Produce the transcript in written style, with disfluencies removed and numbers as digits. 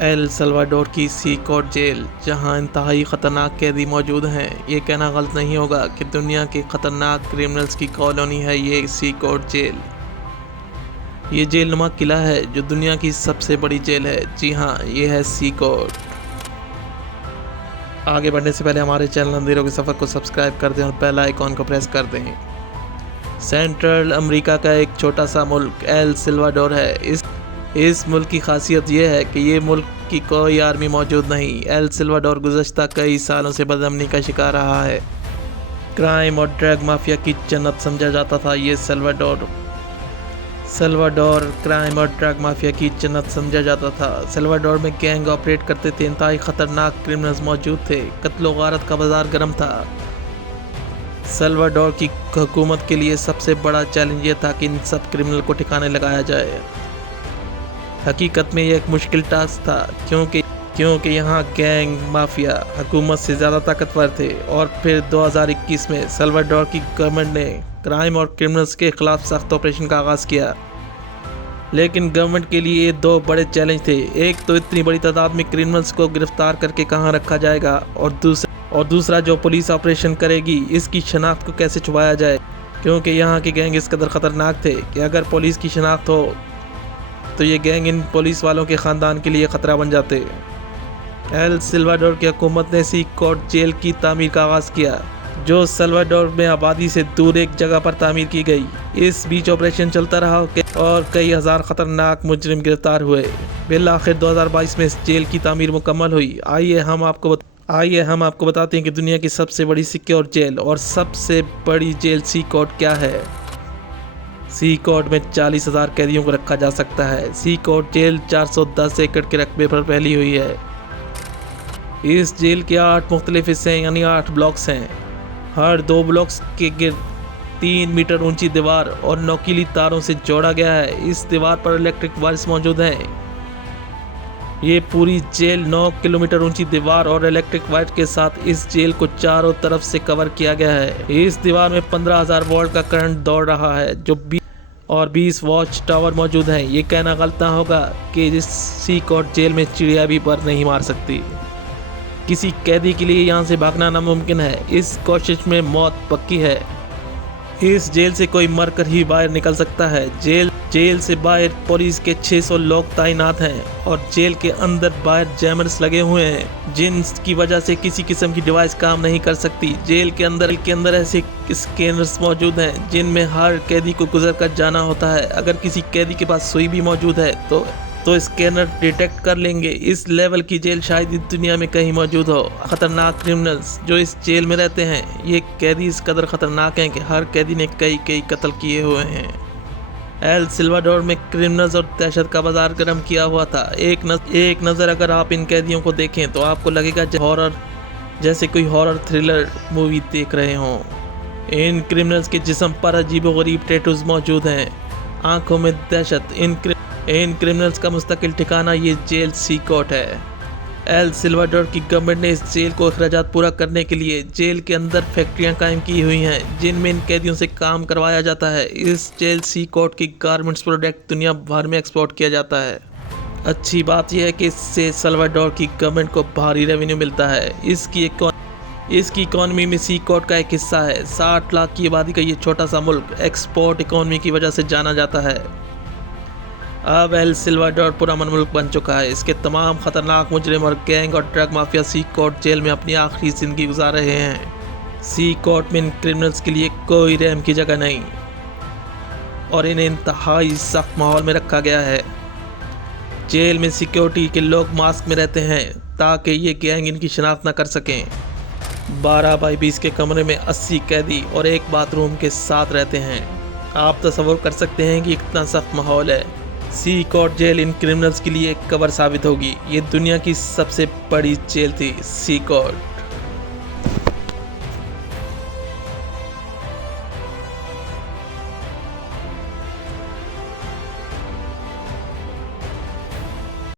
El Salvador की सी कोड jail, जहां इंतहाई ख़तरनाक कैदी मौजूद हैं। ये कहना गलत नहीं होगा कि दुनिया के ख़तरनाक क्रिमिनल्स की कॉलोनी है ये सी कोड जेल। ये जेल नुमा किला है जो दुनिया की सबसे बड़ी जेल है। जी हाँ, ये है सी कोड। आगे बढ़ने से पहले हमारे चैनल अंधेरों के सफ़र को सब्सक्राइब कर दें और बेल आइकॉन को प्रेस कर दें। सेंट्रल अमेरिका का एक छोटा सा मुल्क एल सल्वाडोर है। इस मुल्क की खासियत यह है कि ये मुल्क की कोई आर्मी मौजूद नहीं। एल सल्वाडोर गुज़श्ता कई सालों से बदअमनी का शिकार रहा है। क्राइम और ड्रग माफिया की जन्नत समझा जाता था ये सल्वाडोर क्राइम और ड्रग माफिया की जन्नत समझा जाता था। सल्वाडोर में गैंग ऑपरेट करते थे, इंतहाई खतरनाक क्रिमिनल्स मौजूद थे, कत्लो गारत का बाजार गर्म था। सल्वाडोर की हुकूमत के लिए सबसे बड़ा चैलेंज ये था कि इन सब क्रिमिनल को ठिकाने लगाया जाए। हकीकत में यह एक मुश्किल टास्क था क्योंकि यहाँ गैंग माफिया हुकूमत से ज़्यादा ताकतवर थे। और फिर 2021 में सल्वाडोर की गवर्नमेंट ने क्राइम और क्रिमिनल्स के खिलाफ सख्त ऑपरेशन का आगाज़ किया। लेकिन गवर्नमेंट के लिए ये दो बड़े चैलेंज थे। एक तो इतनी बड़ी तादाद में क्रिमिनल्स को गिरफ्तार करके कहाँ रखा जाएगा, और दूसरा जो पुलिस ऑपरेशन करेगी इसकी शनाख्त को कैसे छुपाया जाए, क्योंकि यहाँ के गैंग इस कदर ख़तरनाक थे कि अगर पुलिस की शनाख्त हो तो ये गैंग इन पुलिस वालों के ख़ानदान के लिए ख़तरा बन जाते। एल सल्वाडोर की हुकूमत ने सी कोड जेल की तामीर का आगाज़ किया, जो सल्वाडोर में आबादी से दूर एक जगह पर तामीर की गई। इस बीच ऑपरेशन चलता रहा और कई हज़ार ख़तरनाक मुजरिम गिरफ्तार हुए। बिल आखिर 2022 में इस जेल की तामीर मुकम्मल हुई। आइए हम आपको बताते हैं कि दुनिया की सबसे बड़ी सिक्योर जेल और सबसे बड़ी जेल सी कोड क्या है। सी कोड में 40,000 कैदियों को रखा जा सकता है। सी कोड जेल 410 एकड़ के रकबे पर फैली हुई है। इस जेल के 8 मुख्तलिफ हिस्से यानी 8 ब्लॉक्स हैं। हर 2 ब्लॉक्स के गिर्द 3 मीटर ऊंची दीवार और नोकीली तारों से जोड़ा गया है। इस दीवार पर इलेक्ट्रिक वायर्स मौजूद हैं। ये पूरी जेल 9 किलोमीटर ऊंची दीवार और इलेक्ट्रिक वायर के साथ इस जेल को चारों तरफ से कवर किया गया है। इस दीवार में 15,000 वोल्ट का करंट दौड़ रहा है जो 20 वॉच टावर मौजूद हैं। ये कहना गलत ना होगा कि इस सी कोड जेल में चिड़िया भी पर नहीं मार सकती। किसी कैदी के लिए यहाँ से भागना नामुमकिन है। इस कोशिश में मौत पक्की है। इस जेल से कोई मरकर ही बाहर निकल सकता है। जेल से बाहर पुलिस के 600 लोग तैनात हैं और जेल के अंदर बाहर जैमर्स लगे हुए हैं जिनकी वजह से किसी किस्म की डिवाइस काम नहीं कर सकती। जेल के अंदर ऐसे स्कैनर्स मौजूद हैं जिनमें हर कैदी को गुजर कर जाना होता है। अगर किसी कैदी के पास सुई भी मौजूद है तो स्कैनर डिटेक्ट कर लेंगे। इस लेवल की जेल शायद इस दुनिया में कहीं मौजूद हो। खतरनाक क्रिमिनल्स जो इस जेल में रहते हैं, ये कैदी इस कदर खतरनाक हैं कि हर कैदी ने कई कत्ल किए हुए हैं। एल सल्वाडोर में क्रिमिनल्स और दहशत का बाजार गर्म किया हुआ था। एक नज़र अगर आप इन कैदियों को देखें तो आपको लगेगा जैसे कोई हॉरर थ्रिलर मूवी देख रहे हों। इन क्रिमिनल्स के जिस्म पर अजीबोगरीब टैटूज मौजूद हैं, आंखों में दहशत। इन क्रिमिनल्स का मुस्तकिल ठिकाना ये जेल सी कोड है। एल सल्वाडोर की गवर्नमेंट ने इस जेल को अखराजात पूरा करने के लिए जेल के अंदर फैक्ट्रियां कायम की हुई हैं जिनमें इन कैदियों से काम करवाया जाता है। इस जेल सी कोड की गारमेंट्स प्रोडक्ट दुनिया भर में एक्सपोर्ट किया जाता है। अच्छी बात यह है कि इससे सल्वाडोर की गवर्नमेंट को भारी रेवेन्यू मिलता है। इसकी इकॉनमी में सी कोड का एक हिस्सा है। 60 लाख की आबादी का ये छोटा सा मुल्क एक्सपोर्ट इकॉनमी की वजह से जाना जाता है। अब एल सल्वाडोर पुरअमन मुल्क बन चुका है। इसके तमाम खतरनाक मुजरिम और गैंग और ड्रग माफिया सी कोड जेल में अपनी आखिरी जिंदगी गुजार रहे हैं। सी कोड में इन क्रिमिनल्स के लिए कोई रहम की जगह नहीं और इन्हें इंतहाई सख्त माहौल में रखा गया है। जेल में सिक्योरिटी के लोग मास्क में रहते हैं ताकि ये गैंग इनकी शनाख्त न कर सकें। 12 बाई 20 के कमरे में 80 कैदी और एक बाथरूम के साथ रहते हैं। आप तसव्वुर कर सकते हैं कि कितना सख्त माहौल है। सी कोड जेल इन क्रिमिनल्स के लिए एक कबर साबित होगी। ये दुनिया की सबसे बड़ी जेल थी सी कोड।